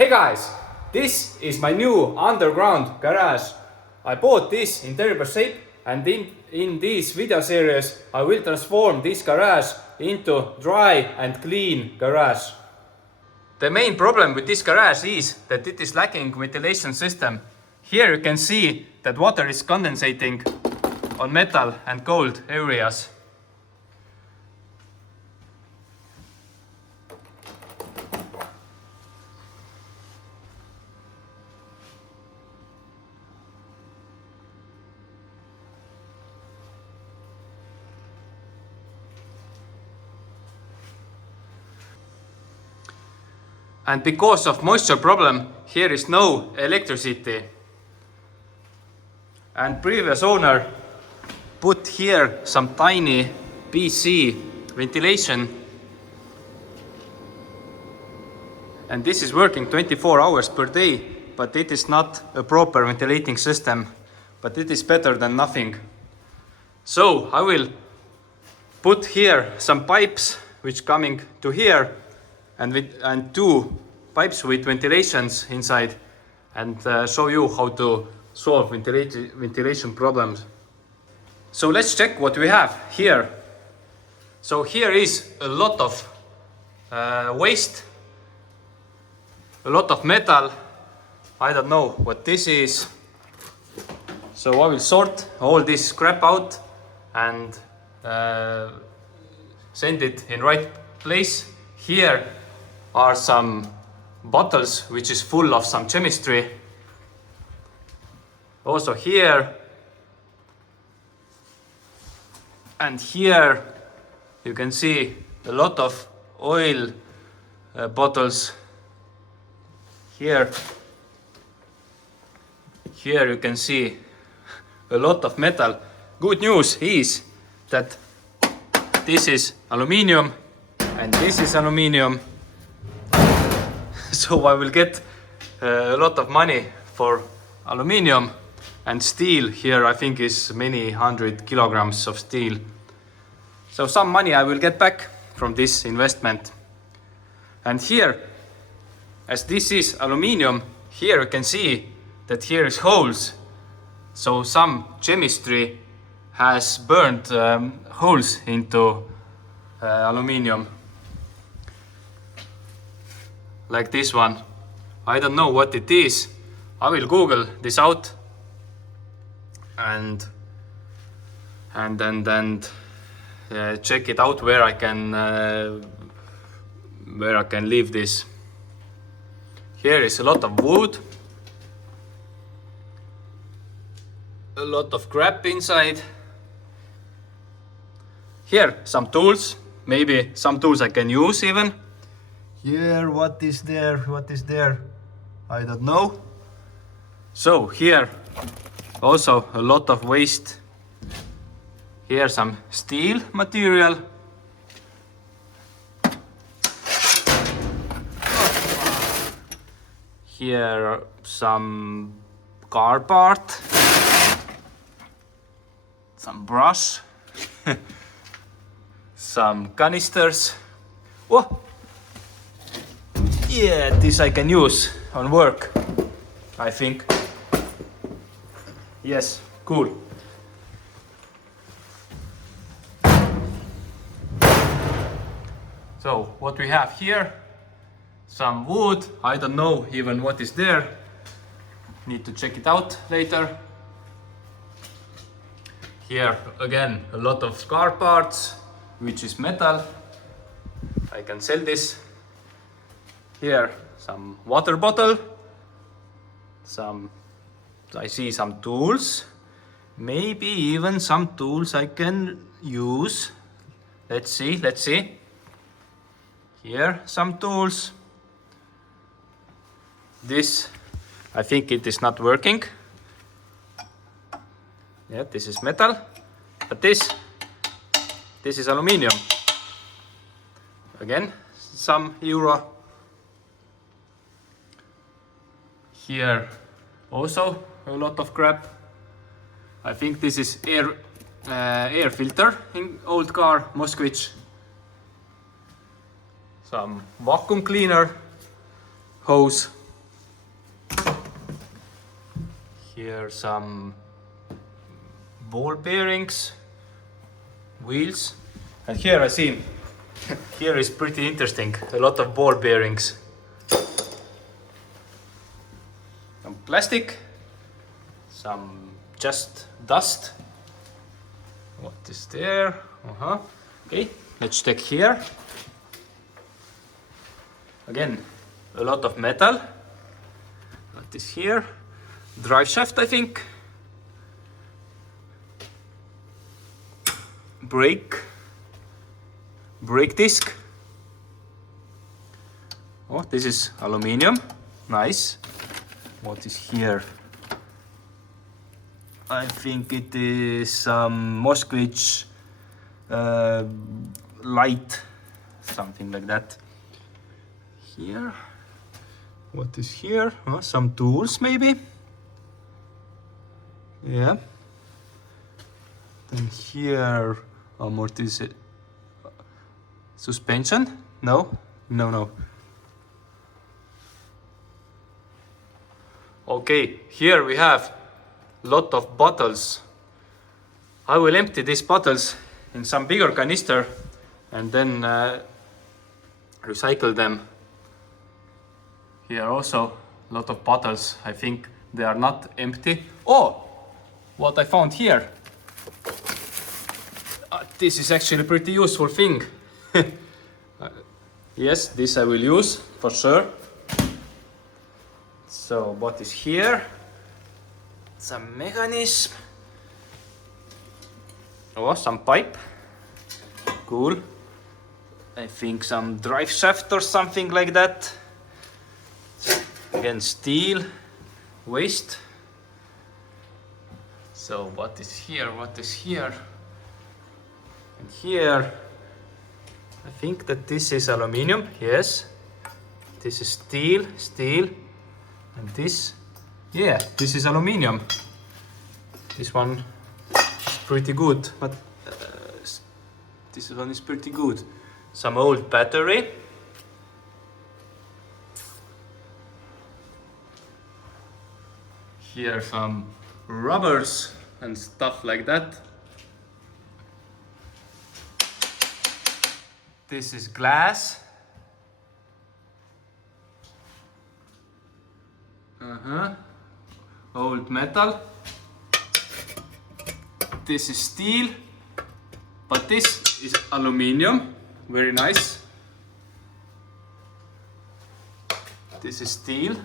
Hey guys, this is my new underground garage. I bought this in terrible shape and in this video series I will transform this garage into dry and clean garage. The main problem with this garage is that it is lacking ventilation system. Here you can see that water is condensating on metal and cold areas. And because of moisture problem, here is no electricity. And previous owner put here some tiny PC ventilation. And this is working 24 hours per day, but it is not a proper ventilating system, but it is better than nothing. So I will put here some pipes which coming to here and two pipes with ventilations inside and show you how to solve ventilation problems. So let's check what we have here. So here is a lot of waste, a lot of metal. I don't know what this is. So I will sort all this scrap out and send it in right place. Here are some bottles which is full of some chemistry. Also here and here you can see a lot of oil bottles. Here you can see a lot of metal. Good news is that this is aluminium and this is aluminium. So I will get a lot of money for aluminium and steel. Here I think is many hundred kilograms of steel. So some money I will get back from this investment. And here, as this is aluminium, here you can see that here is holes. So some chemistry has burned holes into aluminium. Like this one. I don't know what it is. I will Google this out and check it out where I can leave this. Here is a lot of wood, a lot of crap inside. Here some tools, maybe some tools I can use even. Here, what is there? I don't know. So here also a lot of waste. Here some steel material. Here some car part. Some brush. Some canisters. Oh! Yeah, this I can use on work, I think. Yes, cool. So what we have here, some wood. I don't know even what is there. Need to check it out later. Here again a lot of car parts, which is metal. I can sell this. Here some water bottle, I see some tools, maybe even some tools I can use. Let's see. Here some tools. This, I think it is not working. Yeah, this is metal, but this is aluminium. Again, some euro. Here also a lot of crap. I think this is air filter in old car, Moskvich. Some vacuum cleaner hose. Here some ball bearings, wheels, and here I see, here is pretty interesting, a lot of ball bearings. Some plastic, some just dust. What is there? Okay, let's check here. Again, a lot of metal. What is here? Drive shaft, I think. Brake disc. Oh, this is aluminium. Nice. What is here? I think it is some Moskvich light, something like that. Here. What is here? Some tools, maybe? Yeah. Then here, what is it? Suspension? No. Okay, here we have lot of bottles. I will empty these bottles in some bigger canister and then recycle them. Here also a lot of bottles. I think they are not empty. Oh, what I found here. This is actually a pretty useful thing. Yes, this I will use for sure. So what is here? Some mechanism. Oh, some pipe. Cool. I think some drive shaft or something like that. Again, steel, waste. So what is here? What is here? And here, I think that this is aluminium. Yes. This is steel. And this, yeah, this is aluminium. This one is pretty good, but this one is pretty good. Some old battery. Here some rubbers and stuff like that. This is glass. Old metal. This is steel, but this is aluminium. Very nice. This is steel.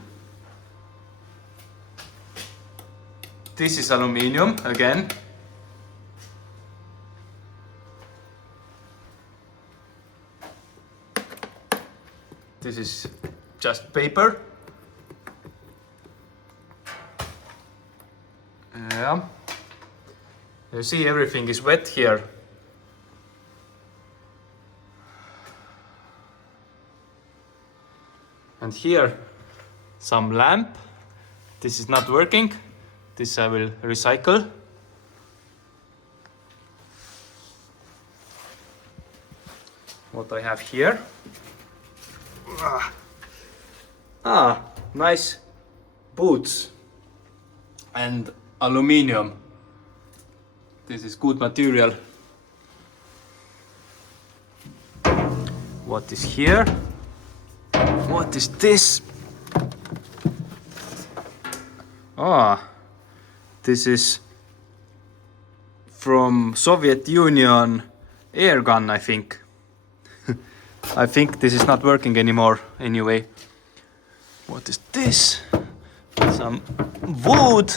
This is aluminium again. This is just paper. Yeah. You see, everything is wet here. And here, some lamp. This is not working. This I will recycle. What I have here. Nice boots and aluminium. This is good material. What is here? What is this? This is from Soviet Union air gun, I think. I think this is not working anymore anyway. What is this? Some wood.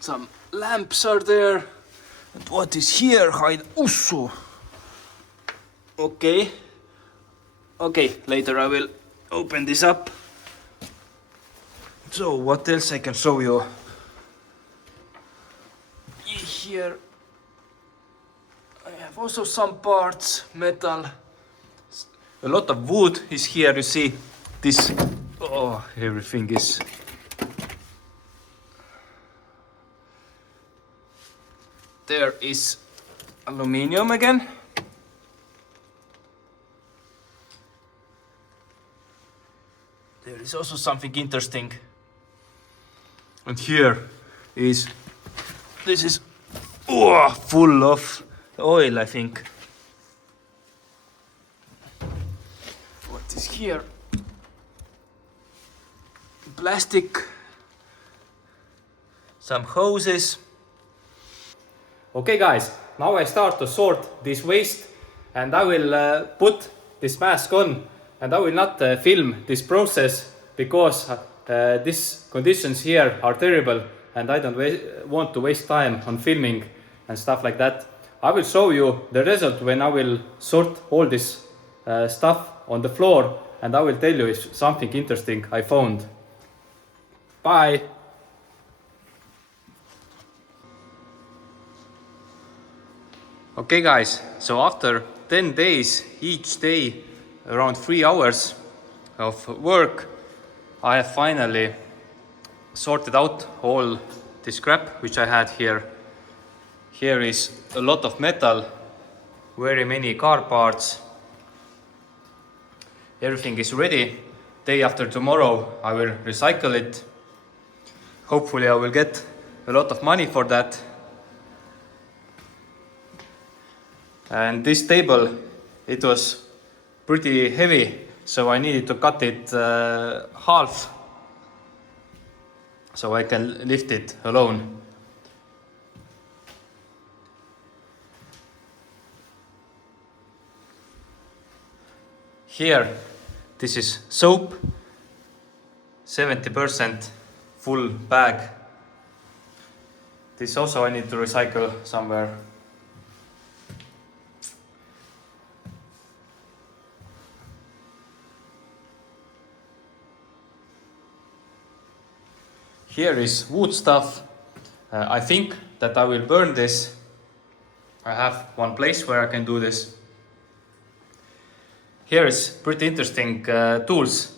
Some lamps are there. And what is here? Ussu. Okay. Okay, later I will open this up. So what else I can show you? Here I have also some parts, metal. A lot of wood is here, you see. This, everything is. There is aluminium again. There is also something interesting. And here is, this is full of oil, I think. What is here? Plastic, some hoses. Okay guys, now I start to sort this waste, and I will put this mask on, and I will not film this process because these conditions here are terrible and I don't want to waste time on filming and stuff like that. I will show you the result when I will sort all this stuff on the floor, and I will tell you if something interesting I found. Bye! Okay guys, so after 10 days, each day around 3 hours of work, I have finally sorted out all the scrap which I had here. Here is a lot of metal, very many car parts. Everything is ready. Day after tomorrow I will recycle it. Hopefully I will get a lot of money for that. And this table, it was pretty heavy, so I needed to cut it half so I can lift it alone. Here, this is soap, 70% full bag. This also I need to recycle somewhere. Here is wood stuff. I think that I will burn this. I have one place where I can do this. Here is pretty interesting tools.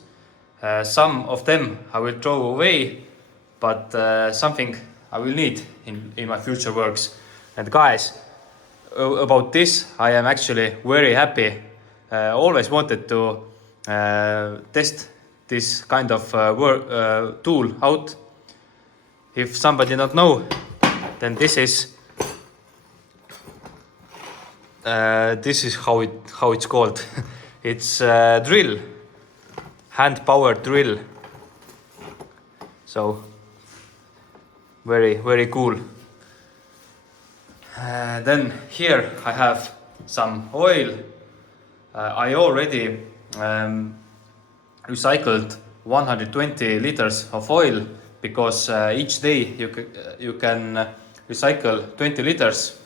Some of them I will throw away, but something I will need in my future works. And guys, about this I am actually very happy. Always wanted to test this kind of tool out. If somebody not know, then this is how it's called. It's a drill, hand-powered drill. So very cool. Then here I have some oil. I already recycled 120 liters of oil, because each day you can recycle 20 liters.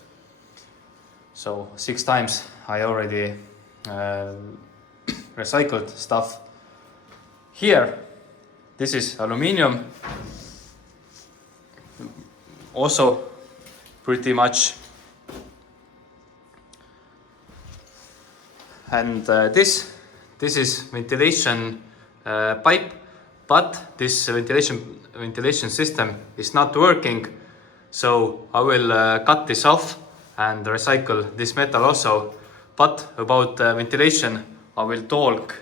So 6 times I already recycled stuff. Here, this is aluminium, also pretty much. And this is ventilation pipe, but this ventilation system is not working, so I will cut this off and recycle this metal also. But about ventilation I will talk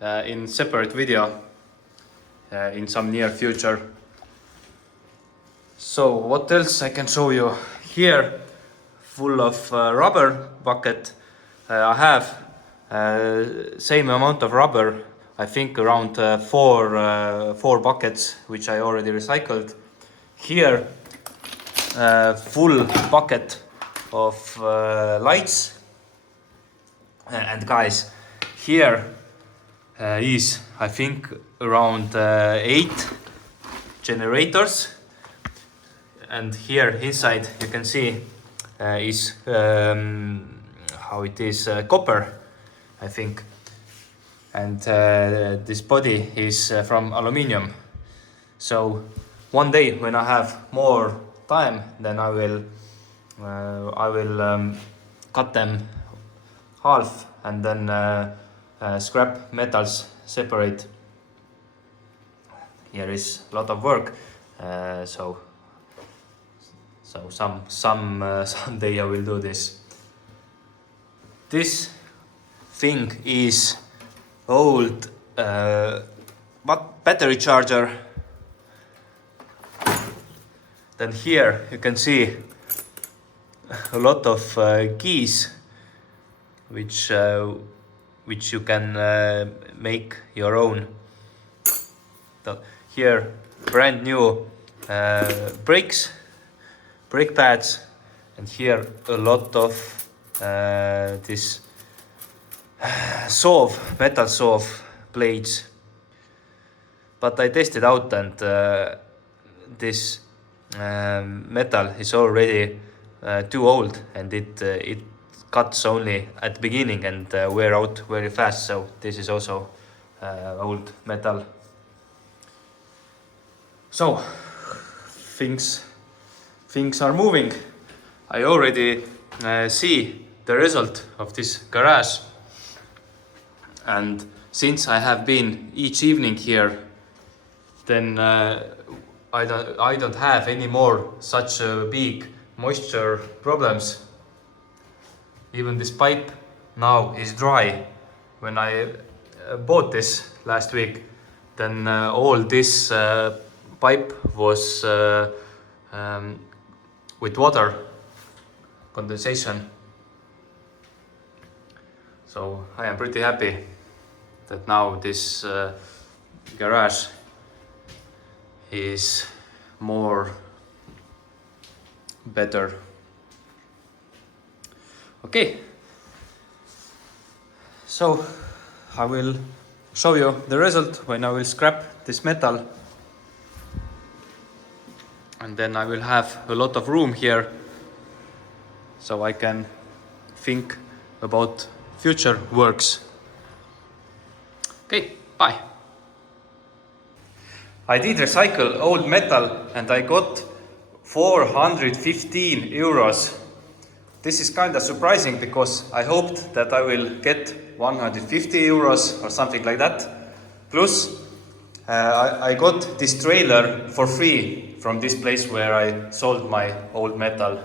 in separate video in some near future. So what else I can show you? Here, full of rubber bucket. I have same amount of rubber, I think around four buckets, which I already recycled. Here, full bucket of lights. And guys, here is, I think, around 8 generators. And here inside you can see is how it is, copper, I think. And this body is from aluminium. So one day when I have more time, then I will cut them half and then scrap metals separate. Here is a lot of work, so someday I will do this. This thing is old battery charger. Then here you can see a lot of keys which you can make your own. Here brand new brake pads, and here a lot of this metal saw blades. But I tested out, and this metal is already too old, and it cuts only at the beginning and wear out very fast. So this is also old metal. So things are moving. I already see the result of this garage, and since I have been each evening here, then I don't have any more such big moisture problems. Even this pipe now is dry. When I bought this last week, then all this pipe was with water condensation. So I am pretty happy that now this garage is better. Okay, so I will show you the result when I will scrap this metal, and then I will have a lot of room here so I can think about future works. Okay, bye. I did recycle old metal and I got 415 euros. This is kind of surprising because I hoped that I will get 150 euros or something like that. Plus, I got this trailer for free from this place where I sold my old metal.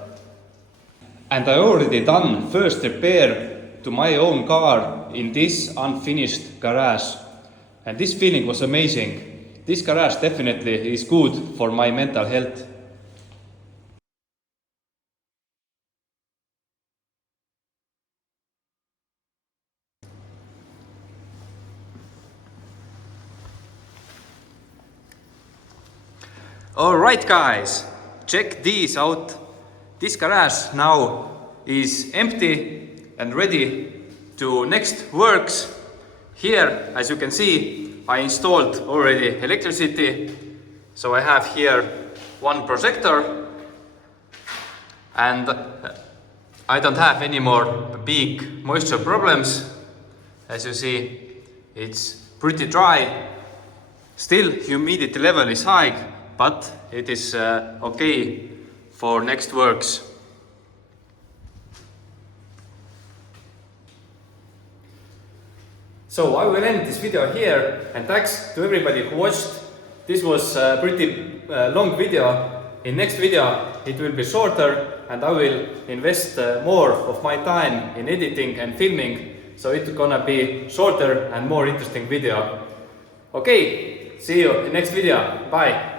And I already done first repair to my own car in this unfinished garage. And this feeling was amazing. This garage definitely is good for my mental health. Alright guys, check these out. This garage now is empty and ready to next works. Here, as you can see, I installed already electricity. So I have here one projector, and I don't have any more big moisture problems. As you see, it's pretty dry. Still, humidity level is high, but it is okay for next works. So I will end this video here, and thanks to everybody who watched. This was a pretty long video. In next video it will be shorter, and I will invest more of my time in editing and filming, so it's gonna be shorter and more interesting video. Okay, see you in next video. Bye.